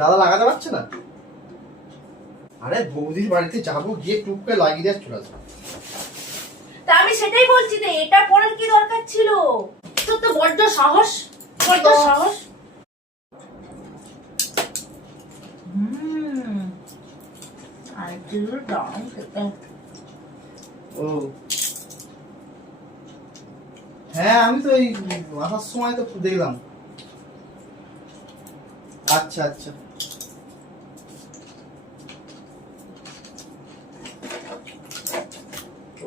দাদা লাগাতে পারছে না। আরে বৌদির বাড়িতে যাবো, গিয়ে টুক করে লাগিয়ে দিয়ে চলে আসবো। তা আমি সেটাই বলছি যে এটা পড়ার কি দরকার ছিল? তোর তো বড্ড সাহস, বড্ড সাহস। আরেকটু দাম খেতে। ও হ্যাঁ, আমি তো এই আসার সময় তো দেখলাম। আচ্ছা আচ্ছা,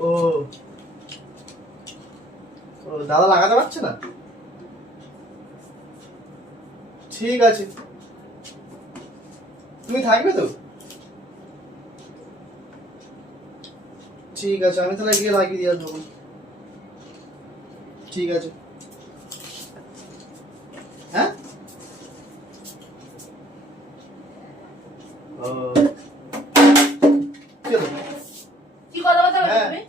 ও ও দাদা লাগাতে পারছে না। ঠিক আছে, তুমি থাকবে তো? ঠিক আছে, আমি তাহলে গিয়ে লাগিয়ে দিয়ে আসবো। ঠিক আছে, হ্যাঁ। ও চলো। কি কথা বলতে হ্যাঁ। তুমি?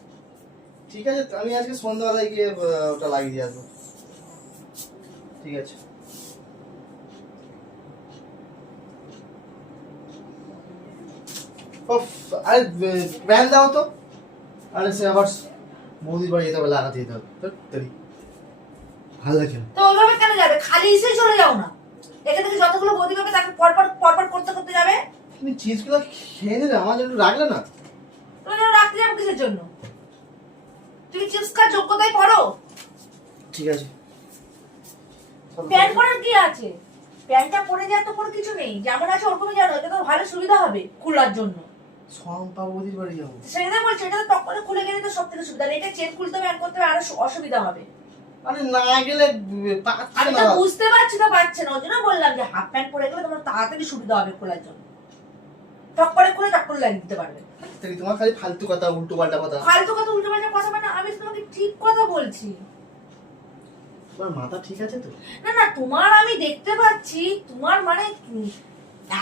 ঠিক আছে, আমি আজকে সন্ধ্যাবেলায় গিয়ে ওটা লাগিয়ে দিয়ে আসবো। ঠিক আছে। আরে প্যান দাও তো। আরে সে আবার বৌদির বাড়ি যেতে হবে, লাগাতে যেতে হবে। ভালো লাগে না তো ওইভাবে কেন যাবে? খালি এসে চলে যাও না। এখান থেকে যতগুলো বৌদি পাবে তাকে পরপর পরপর করতে করতে যাবে। তুমি চিজগুলো খেয়ে নিলে, আমার জন্য রাখলে না। তুমি যেন রাখতে যাবে কিসের জন্য? তুমি চিপস খাওয়ার যোগ্যতায় পড়ো? ঠিক আছে। প্যান্ট পরার কি আছে? প্যান্টটা পরে যাওয়ার তো কোনো কিছু নেই, যেমন আছে ওরকমই জানো। এটা তো ভালো সুবিধা হবে খোলার জন্য। শম্পা বৌদির বাড়ি যাবো। সেটা বলছি, এটা তো টক করে খুলে গেলে তো সব থেকে সুবিধা। আর এটা চেন খুলতে হবে, করতে হবে, আরো অসুবিধা হবে। আরে না গেলে পাচ্ছে আমি না। তো বুঝতে পারছি না, পারছে না। ওই জন্য বললাম যে হাফ প্যান্ট পরে গেলে তোমার তাড়াতাড়ি সুবিধা হবে খোলার জন্য। টক করে খুলে টক করে লাগিয়ে দিতে পারবে। তোমার খালি ফালতু কথা, উল্টো পাল্টা কথা। ফালতু কথা, উল্টো পাল্টা কথা মানে? আমি তোমাকে ঠিক কথা বলছি। তোমার মাথা ঠিক আছে তো? না না, তোমার আমি দেখতে পাচ্ছি, তোমার মানে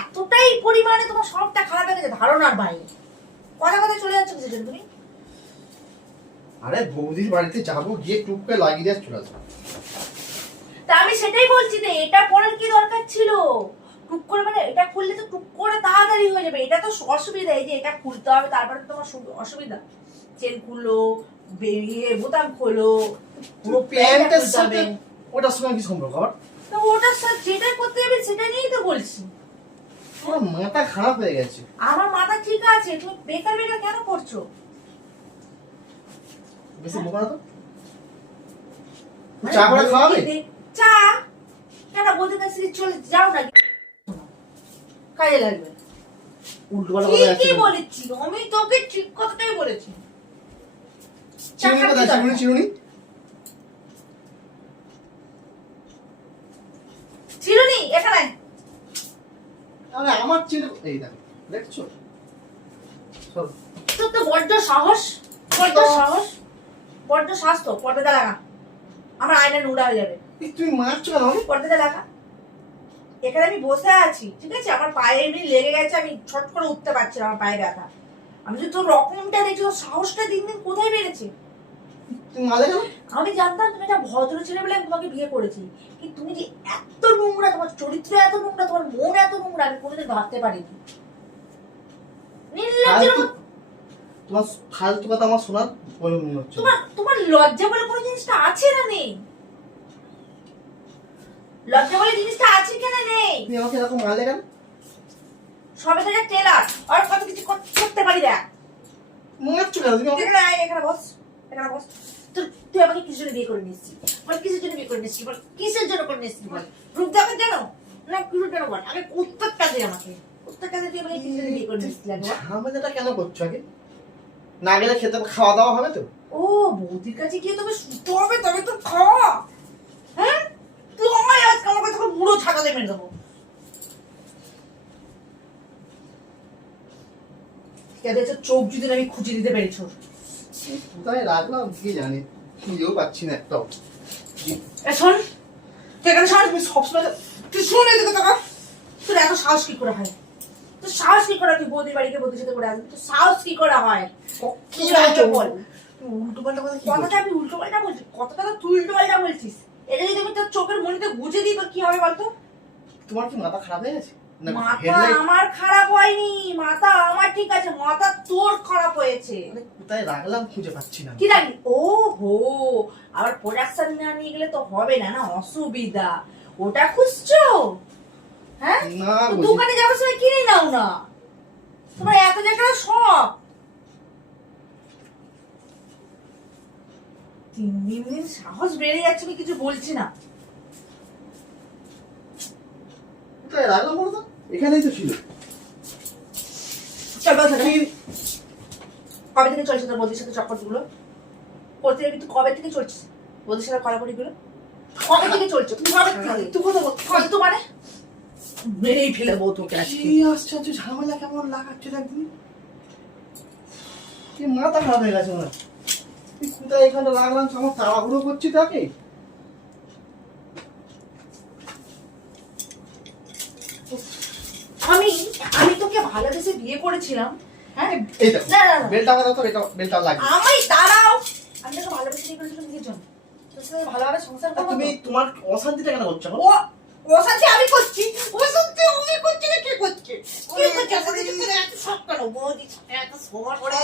এতটাই পরিমাণে তোমার সবটা খারাপ হয়ে গেছে ধারণার বাইরে। কথা কথা চলে যাচ্ছে কিসের জন্য তুমি? আরে বৌদির বাড়িতে যাবো, গিয়ে টুক করে লাগিয়ে দিয়ে চলে আসবো। তা আমি সেটাই বলছি যে এটা পড়ার কি দরকার ছিল? টুক করে মানে এটা খুললে তো টুক করে তাড়াতাড়ি হয়ে যাবে। এটা তো অসুবিধা, এই যে এটা খুলতে হবে তারপরে তোমার অসুবিধা। চেন খুলো, বেরিয়ে বোতাম খোলো, পুরো প্যান্টটা খুলতে হবে। ওটার সঙ্গে কি সম্পর্ক আবার? তো ওটার সাথে যেটা করতে হবে সেটা নিয়েই তো বলছি। আমার মাথা খারাপ হয়ে গেছে। আমার মাথা ঠিক আছে, তুমি বেকার বেকার কেন করছো? বেশি বোকা না তো। চা করে খাওয়াবে? চা কেন? বলতে কাছে চলে যাও না, কাজে লাগবে। উল্টো পাল্টা কথা কি যাচ্ছে। বলেছি আমি তোকে? ঠিক কথাটাই বলেছি। চিরুনি কোথায়? চিরুনি চিরুনি চিরুনি এখানে। আরে আমার চিরু, এই দেখো, দেখছো? তোর তো বড্ড সাহস, বড্ড সাহস, বড্ড সাহস। তো পর্দাটা লাগা, আমার আয়না নোংরা হয়ে যাবে। তুমি মারছো কেন? পর্দাটা লাগা। এখানে আমি বসে আছি, ঠিক আছে? আমার পায়ে এমনি লেগে গেছে, আমি ছট করে উঠতে পারছি না, আমার পায়ে ব্যথা। আমি যদি তোর রকমটা দেখছি, তোর সাহসটা দিন দিন কোথায় বেড়েছে? তুমি মারলে কেন? আমি জানতাম তুমি একটা ভদ্র ছেলে বলে আমি তোমাকে বিয়ে করেছি, কিন্তু তুমি যে এত নোংরা, তোমার চরিত্র এত নোংরা, তোমার মন এত নোংরা, আমি কোনোদিন ভাবতে পারিনি। নির্লজ্জের মতো। তোমার ফালতু কথা আমার শোনার প্রয়োজন মনে হচ্ছে। তোমার লজ্জা বলে কোনো জিনিসটা আছে না নেই? লজ্জা বলে জিনিসটা আছে কিনা নেই? তুমি আমাকে এরকম মারলে কেন? সবে থেকে টেলার আর কত কিছু করতে পারি। দেখ মারছো কেন তুমি? এখানে আয়, এখানে বস, এখানে বস। তুই আমাকে কিসের জন্য বিয়ে করে নিয়েছিস? বল কিসের জন্য বিয়ে করে নিয়েছিস? বল কিসের জন্য করে নিয়েছিস? বল রূপ দেখার জন্য না কিসের জন্য? বল আগে উত্তরটা দে আমাকে। উত্তরটা দে, তুই আমাকে কিসের জন্য বিয়ে করে নিয়েছিস? ঝামেলাটা কেন করছো আগে? না গেলে খেতে খাওয়া দাওয়া হবে তো? ও বৌদির কাছে গিয়ে তবে শুতে হবে, তবে তো খাওয়া। হ্যাঁ তুই আমায় আজকে আমাকে তোকে বুড়ো ছাতা দিয়ে মেরে দেবো। চোখ যদি আমি খুঁজে দিতে পেরেছ। কোথায় রাখলাম কি জানি, খুঁজেও পাচ্ছি না একটাও। শোন, তুই এখানে সাহস, তুমি সবসময় তুই শোন এদিকে টাকা। তোর এত সাহস কি করে হয়? তোর সাহস কি করে? তুই বৌদির বাড়িতে বৌদির সাথে করে আসবি? তোর সাহস কি করে হয়? কি বলছো? বল। উল্টো পাল্টা কথা কি কথাটা বলছো? আমি উল্টো পাল্টা বলছি, কথাটা তো তুই উল্টো পাল্টা বলছিস। এটা যদি আমি তোর চোখের মনিতে গুজে দিই তোর কি হবে বলতো? তোমার কি মাথা খারাপ হয়ে গেছে? না, মাথা headlight- আমার খারাপ হয়নি, মাথা আমার ঠিক আছে, মাথা তোর খারাপ হয়েছে। মানে কোথায় রাখলাম খুঁজে পাচ্ছি না। কি রাখি? ও হো, আবার প্রোডাকশন না নিয়ে গেলে তো হবে না, না অসুবিধা। ওটা খুঁজছো? হ্যাঁ, না তো বুঝি। দোকানে যাওয়ার সময় কিনে নাও না, তোমার এত জায়গাটা শখ। দিন দিন দিন সাহস বেড়ে যাচ্ছে, আমি কিছু বলছি না। কোথায় রাখলাম বলো তো? এখানেই তো ছিল। চল বল কি, কবে থেকে চলছে তোর বৌদির সাথে চক্কর গুলো? করতে যাবি তুই, কবে থেকে চলছে বৌদির সাথে কড়াকড়ি গুলো? কবে থেকে চলছে? তুই কবে থেকে? তুই কথা বল। কবে তো মানে মেরেই ফেলবো তোকে আজকে। কি আশ্চর্য ঝামেলা কেমন লাগাচ্ছে একদিন। কি মাথা খারাপ হয়ে গেছে আমার। তুই কোথায় এখানে রাখলাম, আমার তাড়াহুড়ো করছি তাকে। আমি আমি তোকে ভালোবেসে বিয়ে করেছিলাম, হ্যাঁ? এই দেখো, না, না, না। বেলটা আমার দাও তো, বেলটা লাগে। আমি দাঁড়াও, আমি তোকে ভালোবেসে বিয়ে করেছিলাম নিজের জন্য, তোর সাথে ভালোভাবে সংসার করবো। তুমি তোমার অশান্তিটা কেন করছো? ও অশান্তি আমি করছি, অশান্তি আমি করছি না, কে করছে? কে করছে? অশান্তি করে এত শখ কেন? বৌদি এত সময় করে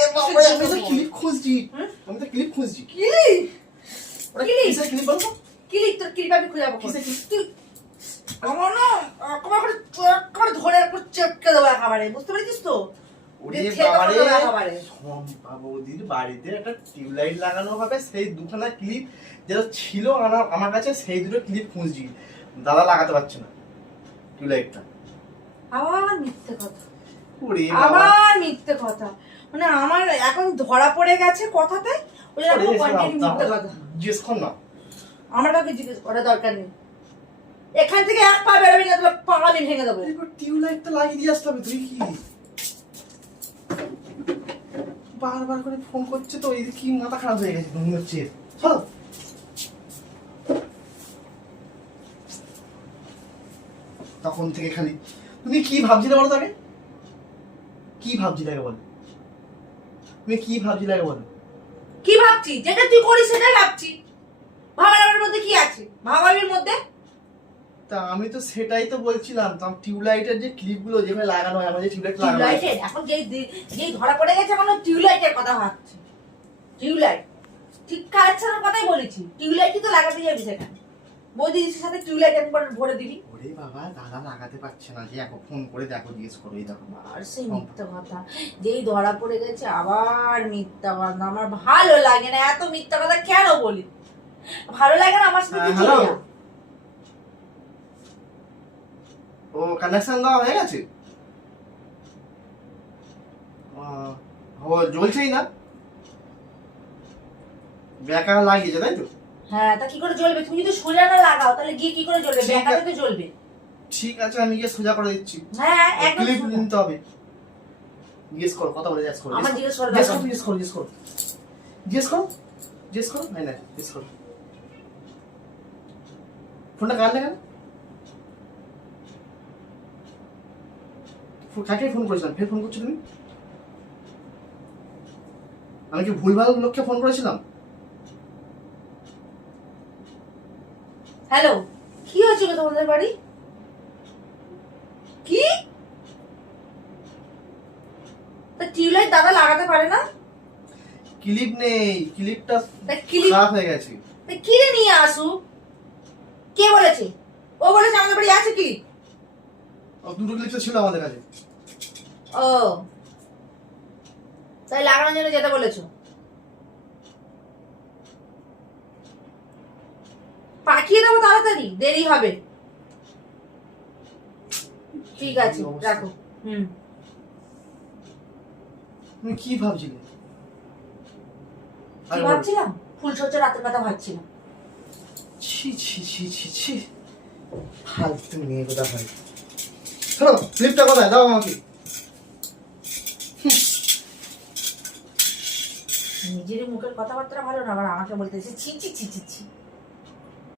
আমি তো ক্লিপ খুঁজছি। হুম? আমি তো ক্লিপ খুঁজছি। ক্লিপ, ওটা ক্লিপ? কিসের ক্লিপ বলতো? ক্লিপ তোর ক্লিপ আমি খুঁজে পাবো। কিসের ক্লিপ? তুই আমার না একেবারে ধরে একবার চেপকে দেবো একেবারে, বুঝতে পেরেছিস তো? ওরে দিয়ে থেতো করে দেবো বাবারে, একেবারে। শম্পা বৌদির বাড়িতে একটা টিউবলাইট লাগানো হবে, সেই দুখানা ক্লিপ যেটা ছিল আমার কাছে, সেই দুটো ক্লিপ খুঁজছি। দাদা লাগাতে পারছে না টিউবলাইটটা। আবার মিথ্যে কথা, ওরে বাবা, আবার মিথ্যে কথা, মানে আমার এখন ধরা পড়ে গেছে কথাতে, ওই জন্য ওরে কন্টিনিউ মিথ্যে দাদা, কথা। জিজ্ঞেস কর না। আমার কাউকে জিজ্ঞেস করার দরকার নেই, এখান থেকে এক পা বেরোবি না, তোর পা আমি ভেঙে দেবো। এবার টিউবলাইটটা লাগিয়ে দিয়ে আসতে হবে। তুই কি বারবার করে ফোন করছে তো, এই কি মাথা খারাপ হয়ে গেছে মনে হচ্ছে। চলো, তখন থেকে খালি তুমি কি ভাবছিলে বলো তাকে? কি ভাবছিলে আগে বলো? তুমি কি ভাবছিলে আগে বলো? কি ভাবছি? যেটা তুই করিস সেটাই ভাবছি। ভাবার মধ্যে কি আছে? ভাবাবির মধ্যে তা আমি তো সেটাই তো বলছিলাম, তো টিউবলাইটের যে ক্লিপগুলো যেখানে লাগানো হয়, আমাদের টিউবলাইট লাগানো হয়, টিউবলাইটের এখন যেই ধরা পড়ে গেছে, এখন টিউবলাইটের কথা ভাবছি। টিউবলাইট ঠিক কালেকশনের কথাই বলেছি, টিউবলাইটই তো লাগাতে যাবি সেখানে, বৌদির সাথে টিউবলাইট একবার ভরে দিবি। ওরে বাবা, দাদা লাগাতে পারছে না, যে এখন ফোন করে দেখো, জিজ্ঞেস করো, এই দেখো। আর সেই মিথ্যা কথা, যেই ধরা পড়ে গেছে আবার মিথ্যা কথা। আমার ভালো লাগে না, এত মিথ্যা কথা কেন বলি? ভালো লাগে না আমার সাথে তুই চলে হ্যালো, যা। ও কানেকশন দেওয়া হয়ে গেছে? ও জ্বলছেই না, বেকার লাগিয়েছে তাই তো? হ্যাঁ, তা কি করে জ্বলবে? তুমি যদি সোজা না লাগাও তাহলে গিয়ে কি করে জ্বলবে? ঠিক বেকারে আছে। তো জ্বলবে। ঠিক আছে, আমি গিয়ে সোজা করে দিচ্ছি। হ্যাঁ, একদম ক্লিপ সোজা। নিতে হবে। জিজ্ঞেস করো, কথা বলে জিজ্ঞেস করো। আমার জিজ্ঞেস করার জিজ্ঞেস দরকার করো, নেই। জিজ্ঞেস করো, জিজ্ঞেস করো, জিজ্ঞেস করো, জিজ্ঞেস করো, না না জিজ্ঞেস করো। ফোনটা কার লাগানো? কাকে ফোন করেছিলাম? ফের ফোন করছো তুমি? আমি কি ভুলভাল লোককে ফোন করেছিলাম? হ্যালো, কি হয়েছিল তোমাদের বাড়ি? কি? তা টিউবলাইট দাদা লাগাতে পারে না? ক্লিপ নেই, ক্লিপটা তা ক্লিপ খারাপ হয়ে গেছে। তা কিনে নিয়ে আসু। কে বলেছে? ও বলেছে আমাদের বাড়ি আছে কি? ও দুটো ক্লিপ তো ছিল আমাদের কাছে। ও, তাই লাগানোর জন্য যেতে বলেছো? পাঠিয়ে দেবো তাড়াতাড়ি, দেরি হবে। ঠিক আছে, রাখো। তুমি কি ভাবছিলে? কি ভাবছিলাম? ফুলসজ্জা রাতের কথা ভাবছিলাম। ছি ছি ছি ছি ছি, ফালতু মেয়ে কোথা হয়। শোনো, ক্লিপটা কোথায়? দাও আমাকে। নিজের মুখের কথাবার্তা ভালো না, আবার আমাকে বলতেছে ছি ছি ছি ছি ছি।